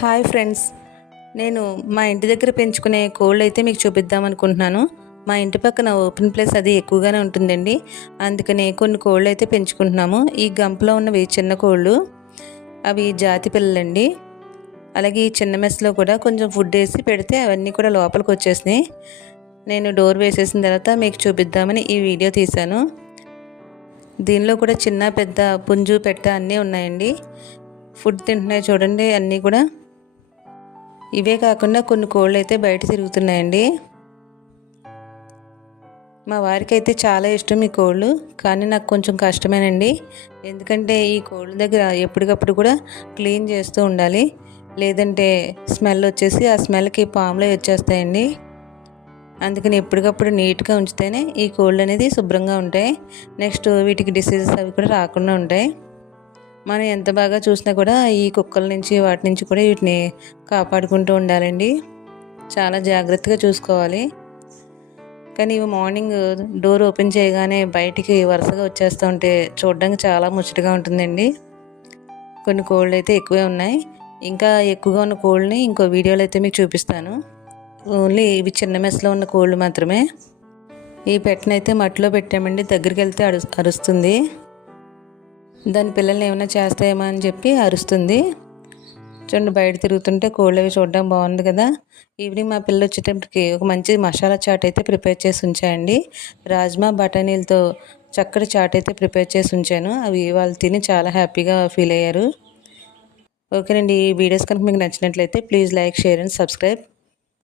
Hi friends, నేను మా ఇంటి దగ్గర పెంచుకునే కోళ్ళు అయితే మీకు చూపిద్దాం అనుకుంటున్నాను. మా ఇంటి పక్కన ఓపెన్ ప్లేస్ అది ఎక్కువగానే ఉంటుందండి. అందుకనే కొన్ని కోళ్ళు అయితే పెంచుకుంటున్నాము. ఈ గంపలో ఉన్నవి చిన్న కోళ్ళు, అవి జాతి పిల్లలండి. అలాగే ఈ చిన్న మెస్లో కూడా కొంచెం ఫుడ్ వేసి పెడితే అవన్నీ కూడా లోపలికి వచ్చేసినాయి. నేను డోర్ వేసేసిన తర్వాత మీకు చూపిద్దామని ఈ వీడియో తీశాను. దీనిలో కూడా చిన్న పెద్ద పుంజు పెట్ట అన్నీ ఉన్నాయండి. ఫుడ్ తింటున్నాయి చూడండి. అన్నీ కూడా ఇవే కాకుండా కొన్ని కోళ్ళు అయితే బయట తిరుగుతున్నాయండి. మా వారికి అయితే చాలా ఇష్టం ఈ కోళ్ళు, కానీ నాకు కొంచెం కష్టమేనండి. ఎందుకంటే ఈ కోళ్ళ దగ్గర ఎప్పటికప్పుడు కూడా క్లీన్ చేస్తూ ఉండాలి, లేదంటే స్మెల్ వచ్చేసి ఆ స్మెల్కి పాములే వచ్చేస్తాయండి. అందుకని ఎప్పటికప్పుడు నీట్గా ఉంచితేనే ఈ కోళ్ళు అనేది శుభ్రంగా ఉంటాయి. నెక్స్ట్ వీటికి డిసీజెస్ అవి కూడా రాకుండా ఉంటాయి. మనం ఎంత బాగా చూసినా కూడా ఈ కుక్కల నుంచి వాటి నుంచి కూడా వీటిని కాపాడుకుంటూ ఉండాలండి. చాలా జాగ్రత్తగా చూసుకోవాలి. కానీ ఇవి మార్నింగ్ డోర్ ఓపెన్ చేయగానే బయటికి వరుసగా వచ్చేస్తూ ఉంటే చూడడానికి చాలా ముచ్చటగా ఉంటుందండి. కొన్ని కోళ్ళు అయితే ఎక్కువే ఉన్నాయి. ఇంకా ఎక్కువగా ఉన్న కోళ్ళని ఇంకో వీడియోలో అయితే మీకు చూపిస్తాను. ఓన్లీ ఇవి చిన్న మెస్లో ఉన్న కోళ్ళు మాత్రమే. ఈ పెట్టనైతే మట్టిలో పెట్టామండి. దగ్గరికి వెళ్తే అరుస్తుంది. దాని పిల్లల్ని ఏమైనా చేస్తాయేమో అని చెప్పి అరుస్తుంది. చూడండి, బయట తిరుగుతుంటే కోళ్ళు అవి చూడడం బాగుంది కదా. ఈవినింగ్ మా పిల్లలు వచ్చేటప్పటికి ఒక మంచి మసాలా చాట్ అయితే ప్రిపేర్ చేసి ఉంచాయండి. రాజ్మా బఠానీలతో చక్కటి చాట్ అయితే ప్రిపేర్ చేసి ఉంచాను. అవి వాళ్ళు తిని చాలా హ్యాపీగా ఫీల్ అయ్యారు. ఓకేనండి, ఈ వీడియోస్ కనుక మీకు నచ్చినట్లయితే please like, share and subscribe.